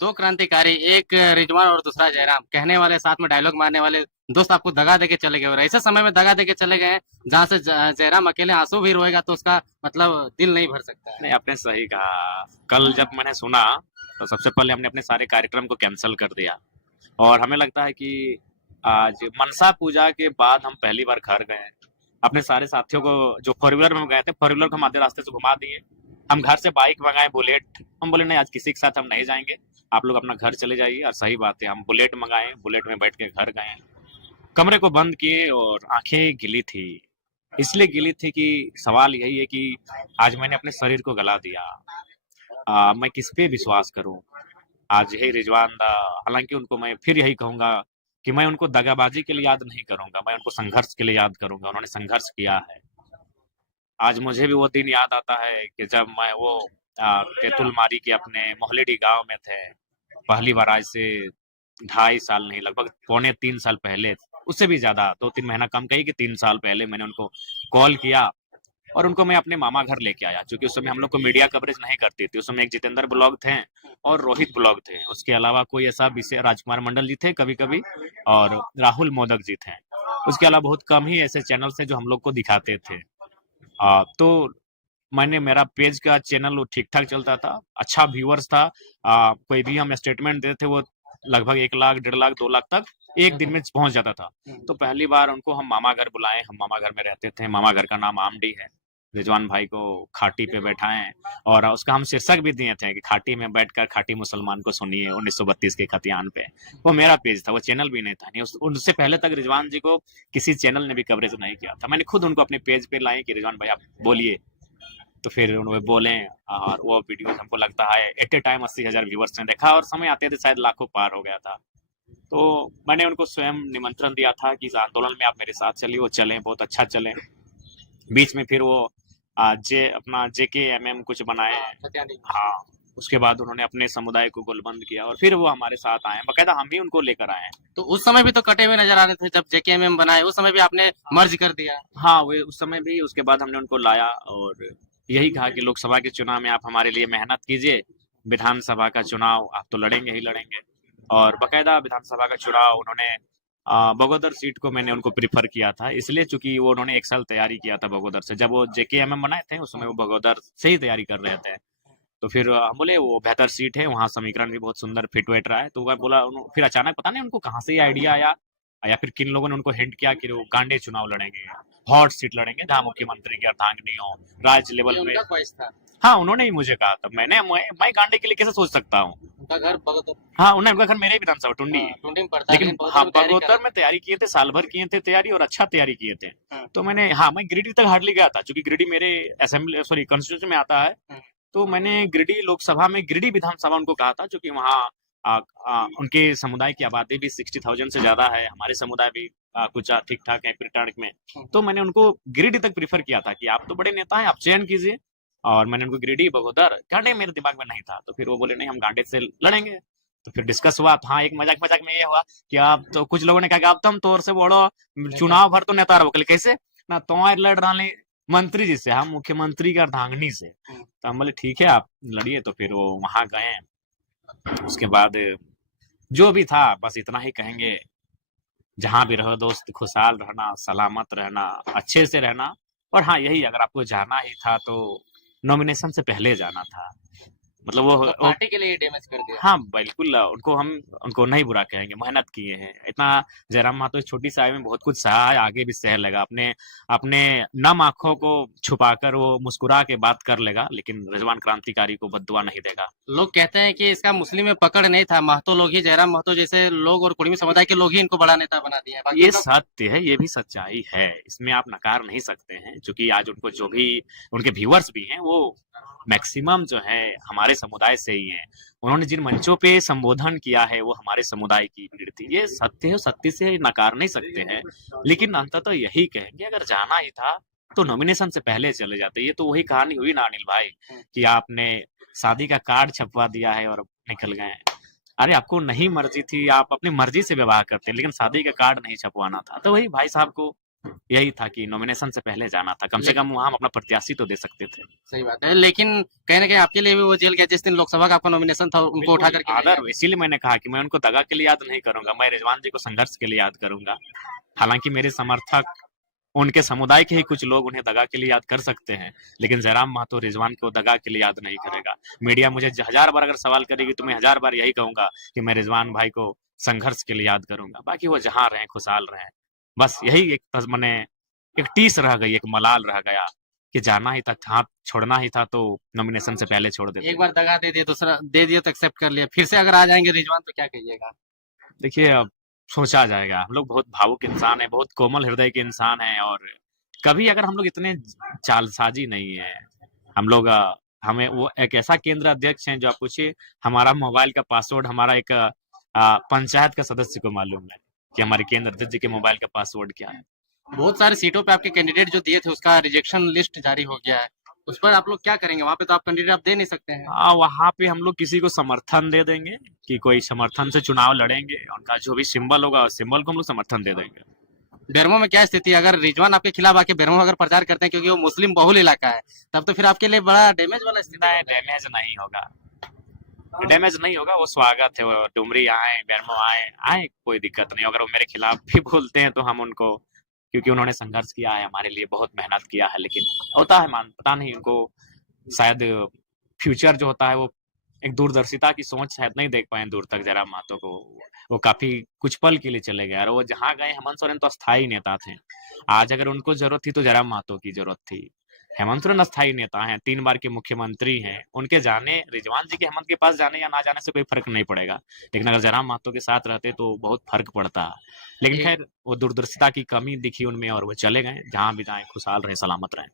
दो क्रांतिकारी, एक रिजवान और दूसरा जयराम, कहने वाले साथ में डायलॉग मारने वाले दोस्त आपको दगा देके चले गए और ऐसे समय में दगा देके चले गए हैं जहाँ से जयराम अकेले आंसू भी रोएगा तो उसका मतलब दिल नहीं भर सकता है। नहीं, आपने सही कहा। कल जब मैंने सुना तो सबसे पहले हमने अपने सारे कार्यक्रम को कैंसिल कर दिया और हमें लगता है कि आज मनसा पूजा के बाद हम पहली बार घर गए। अपने सारे साथियों को जो फोर व्हीलर में हम गए थे, फोर व्हीलर को हम आधे रास्ते से घुमा दिए। हम घर से बाइक मंगाए बुलेट। हम बोले नहीं, आज किसी के साथ हम नहीं जाएंगे, आप लोग अपना घर चले जाइए। और सही बात है, हम बुलेट मंगाए, बुलेट में बैठ के घर गए। कमरे को बंद किए और आंखें गिली थी। इसलिए गिली थी कि सवाल यही है कि आज मैंने अपने शरीर को गला दिया। मैं किस पे विश्वास करूं? आज यही रिजवान दा, हालांकि उनको मैं फिर यही कहूंगा कि मैं उनको दगाबाजी के लिए याद नहीं करूंगा, मैं उनको संघर्ष के लिए याद करूंगा। उन्होंने संघर्ष किया है। आज मुझे भी वो दिन याद आता है कि जब मैं वो तेतुलमारी के अपने मोहलेडी गांव में थे। पहली बार, आज से 2.5 साल नहीं, लगभग पौने 3 साल पहले, उससे भी ज्यादा, 2-3 महीना कम कही कि 3 साल पहले मैंने उनको कॉल किया और उनको मैं अपने मामा घर लेके आया। क्योंकि उस समय हम लोग को मीडिया कवरेज नहीं करती थी। उस समय एक जितेंद्र ब्लॉग थे और रोहित ब्लॉग थे। उसके अलावा कोई ऐसा विषय, राजकुमार मंडल जी थे कभी कभी, और राहुल मोदक जी थे। उसके अलावा बहुत कम ही ऐसे चैनल थे जो हम लोग को दिखाते थे। तो मैंने, मेरा पेज का चैनल वो ठीक ठाक चलता था, अच्छा व्यूअर्स था। कोई भी हम स्टेटमेंट देते थे वो लगभग 1 लाख, 1.5 लाख, 2 लाख तक एक दिन में पहुंच जाता था। तो पहली बार उनको हम मामा घर बुलाए। हम मामा घर में रहते थे। मामा घर का नाम आमडी है। रिजवान भाई को खाटी पे बैठाएं और उसका हम शीर्षक भी दिए थे कि खाटी में बैठकर खाटी मुसलमान को सुनिए 1932 के खतियान पे। वो मेरा पेज था, वो चैनल भी नहीं था। नहीं, उनसे पहले तक रिजवान जी को किसी चैनल ने भी कवरेज नहीं किया था। मैंने खुद उनको अपने पेज पे लाए कि रिजवान भाई आप बोलिए। तो फिर उन्होंने बोले और वो वीडियो हमको लगता है एट ए टाइम 80,000 व्यूवर्स ने देखा और समय आते थे शायद लाखों पार हो गया था। तो मैंने उनको स्वयं निमंत्रण दिया था कि इस आंदोलन में आप मेरे साथ चलिए। वो चले, बहुत अच्छा चले। बीच में फिर वो अपना JKMM कुछ बनाए। हाँ, उसके बाद उन्होंने अपने समुदाय को गोलबंद किया और फिर वो हमारे साथ आए। बकायदा हम ही उनको लेकर आए। तो उस समय भी तो कटे हुए नजर आ रहे थे जब JKMM बनाए, उस समय भी आपने मर्ज कर दिया। हाँ, वो उस समय भी। उसके बाद हमने उनको लाया और यही कहा कि लोकसभा के चुनाव में आप हमारे लिए मेहनत कीजिए, विधानसभा का चुनाव आप तो लड़ेंगे ही लड़ेंगे। और बकायदा विधानसभा का चुनाव उन्होंने बगोदर सीट को मैंने उनको प्रीफर किया था, इसलिए चूंकि वो उन्होंने 1 साल तैयारी किया था बगोदर से। जब वो JKMM बनाए थे उस समय वो बगोदर से ही तैयारी कर रहे थे। तो फिर हम बोले वो बेहतर सीट है, वहाँ समीकरण भी बहुत सुंदर फिट वेट रहा है। तो वो बोला फिर अचानक पता नहीं उनको कहाँ से ये आइडिया आया या फिर किन लोगों ने उनको हिंट किया कि वो गांडे चुनाव लड़ेंगे, हॉट सीट लड़ेंगे जहाँ मुख्यमंत्री की अर्धांगिनी हो, राज्य लेवल में। उनका ख्वाहिश था। हाँ, उन्होंने ही मुझे कहा था। मैं गांडे के लिए कैसे सोच सकता हूँ? उनका घर बगोदर। हाँ, उनका घर मेरे विधानसभा टुंडी। टुंडी में पड़ता है, लेकिन बगोदर हाँ, में तैयारी बगोदर कर में तैयारी किए थे, साल भर किए थे तैयारी और अच्छा तैयारी किए थे। हाँ। तो मैंने, हाँ, मैं गिरिडीह तक हार्डली गया था क्योंकि गिरिडीह मेरे असेंबली, सॉरी, कॉन्स्टिट्यूशन में आता है। तो मैंने गिरिडीह लोकसभा में, गिरिडीह विधानसभा उनको कहा था क्योंकि वहाँ उनके समुदाय की आबादी भी 60,000 से ज्यादा है। हमारे समुदाय भी कुछ ठीक ठाक है रिटर्न में। तो मैंने उनको गिरिडीह तक प्रीफर किया था कि आप तो बड़े नेता हैं, आप चयन कीजिए। और मैंने उनको गिरिडीह, बगोदर, गांडे मेरे दिमाग में नहीं था। तो फिर वो बोले नहीं, हम गांडे से लड़ेंगे। तो फिर डिस्कस हुआ। हाँ, एक मजाक मजाक में ये हुआ कि आप तो, कुछ लोगों ने कहा कि आप तो हम तोर से बोलो चुनाव भर तो नेता रहो। कैसे ना, तो लड़ रहे मंत्री जी से, हम मुख्यमंत्री का अर्धांगिनी से। तो हम बोले ठीक है, आप लड़िए। तो फिर वो वहां गए। उसके बाद जो भी था बस इतना ही कहेंगे, जहां भी रहो दोस्त, खुशहाल रहना, सलामत रहना, अच्छे से रहना। और हाँ, यही, अगर आपको जाना ही था तो नॉमिनेशन से पहले जाना था। मतलब वो पार्टी के लिए डैमेज कर दिया। हाँ, बिल्कुल। उनको नहीं बुरा कहेंगे, मेहनत किए हैं इतना। जयराम महतो छोटी सी आयु में बहुत कुछ सहा है, आगे भी सह लेगा। अपने अपने नम आंखों को छुपाकर वो मुस्कुरा के बात कर लेगा, लेकिन रिजवान क्रांतिकारी को बद्दुआ नहीं देगा। लोग कहते हैं कि इसका मुस्लिम में पकड़ नहीं था, महतो लोग ही, जयराम महतो जैसे लोग और कुर्मी समुदाय के लोग ही इनको बड़ा नेता बना दिया है। ये सत्य है, ये भी सच्चाई है, इसमें आप नकार नहीं सकते हैं। क्योंकि आज उनको जो भी उनके व्यूअर्स भी हैं वो मैक्सिमम जो है हमारे समुदाय से ही हैं। उन्होंने जिन मंचों पे संबोधन किया है वो हमारे समुदाय की भीड़ थी। ये सत्य है, सत्य से नकार नहीं सकते हैं। लेकिन अंततः यही कहेंगे, अगर जाना ही था तो नॉमिनेशन से पहले चले जाते। ये तो वही कहानी हुई ना अनिल भाई, कि आपने शादी का कार्ड छपवा दिया है और निकल गए। अरे, आपको नहीं मर्जी थी, आप अपनी मर्जी से विवाह करते हैं, लेकिन शादी का कार्ड नहीं छपवाना था। तो वही भाई साहब को यही था कि नॉमिनेशन से पहले जाना था, कम से कम वहां हम अपना प्रत्याशी तो दे सकते थे। सही बात है, लेकिन कहीं ना कहीं आपके लिए भी वो जेल गया जिस दिन लोकसभा का आपका नॉमिनेशन था, उनको उठा बिल्कुल करके ले आदर, गया। इसीलिए मैंने कहा कि मैं उनको दगा के लिए याद नहीं करूंगा, मैं रिजवान जी को संघर्ष के लिए याद करूंगा। हालांकि मेरे समर्थक, उनके समुदाय के ही कुछ लोग उन्हें दगा के लिए याद कर सकते हैं, लेकिन जयराम महतो रिजवान को दगा के लिए याद नहीं करेगा। मीडिया मुझे हजार बार अगर सवाल करेगी तो मैं हजार बार यही कहूंगा कि मैं रिजवान भाई को संघर्ष के लिए याद करूंगा। बाकी वो जहां रहे खुशहाल रहे, बस यही एक मैंने एक टीस रह गई, एक मलाल रह गया कि जाना ही था, हाथ छोड़ना ही था तो नॉमिनेशन से पहले छोड़ देते। एक बार दगा दे दिया, दूसरा दे दिया तो एक्सेप्ट कर लिया, फिर से अगर आ जाएंगे रिजवान तो क्या कहिएगा? देखिए अब सोचा जाएगा, हम लोग बहुत भावुक इंसान है, बहुत कोमल हृदय के इंसान हैं, और कभी अगर हम लोग इतने चालसाजी नहीं है। हम लोग हमें वो एक ऐसा केंद्र अध्यक्ष हैं जो आप पूछिए, हमारा मोबाइल का पासवर्ड हमारा एक पंचायत का सदस्य को मालूम है कि हमारे केंद्र अध्यक्ष जी के मोबाइल का पासवर्ड क्या है। बहुत सारी सीटों पे आपके कैंडिडेट जो दिए थे उसका रिजेक्शन लिस्ट जारी हो गया है, उस पर आप लोग क्या करेंगे? वहां पे तो आप कैंडिडेट आप दे नहीं सकते हैं। हाँ, वहां पे हम लोग किसी को समर्थन दे देंगे कि कोई समर्थन से चुनाव लड़ेंगे, उनका जो भी सिंबल होगा उस सिंबल को हम लोग समर्थन दे देंगे। बेरमो में क्या स्थिति है? अगर रिजवान आपके खिलाफ आके बेरमो अगर प्रचार करते हैं, क्योंकि वो मुस्लिम बहुल इलाका है, तब तो फिर आपके लिए बड़ा डैमेज वाला स्थिति नहीं, हो जाएगा। डैमेज नहीं होगा, डैमेज नहीं होगा, वो स्वागत है, वो डुमरी आए, बेरमो आए आए, कोई दिक्कत नहीं। अगर वो मेरे खिलाफ भी बोलते हैं तो हम उनको, क्योंकि उन्होंने संघर्ष किया है हमारे लिए, बहुत मेहनत किया है, लेकिन होता है मान, पता नहीं उनको शायद फ्यूचर जो होता है वो एक दूरदर्शिता की सोच शायद नहीं देख पाए दूर तक जयराम महतो को। वो काफी कुछ पल के लिए चले गए और वो जहां गए, हेमंत सोरेन तो अस्थायी नेता थे। आज अगर उनको जरूरत थी तो जयराम महतो की जरूरत थी। हेमंत सोरेन अस्थायी नेता हैं, 3 बार के मुख्यमंत्री हैं, उनके जाने, रिजवान जी के हेमंत के पास जाने या ना जाने से कोई फर्क नहीं पड़ेगा, लेकिन अगर जयराम महतो के साथ रहते तो बहुत फर्क पड़ता। लेकिन एक खैर वो दूरदर्शिता की कमी दिखी उनमें और वो चले गए, जहां भी जाए खुशहाल रहे, सलामत रहे।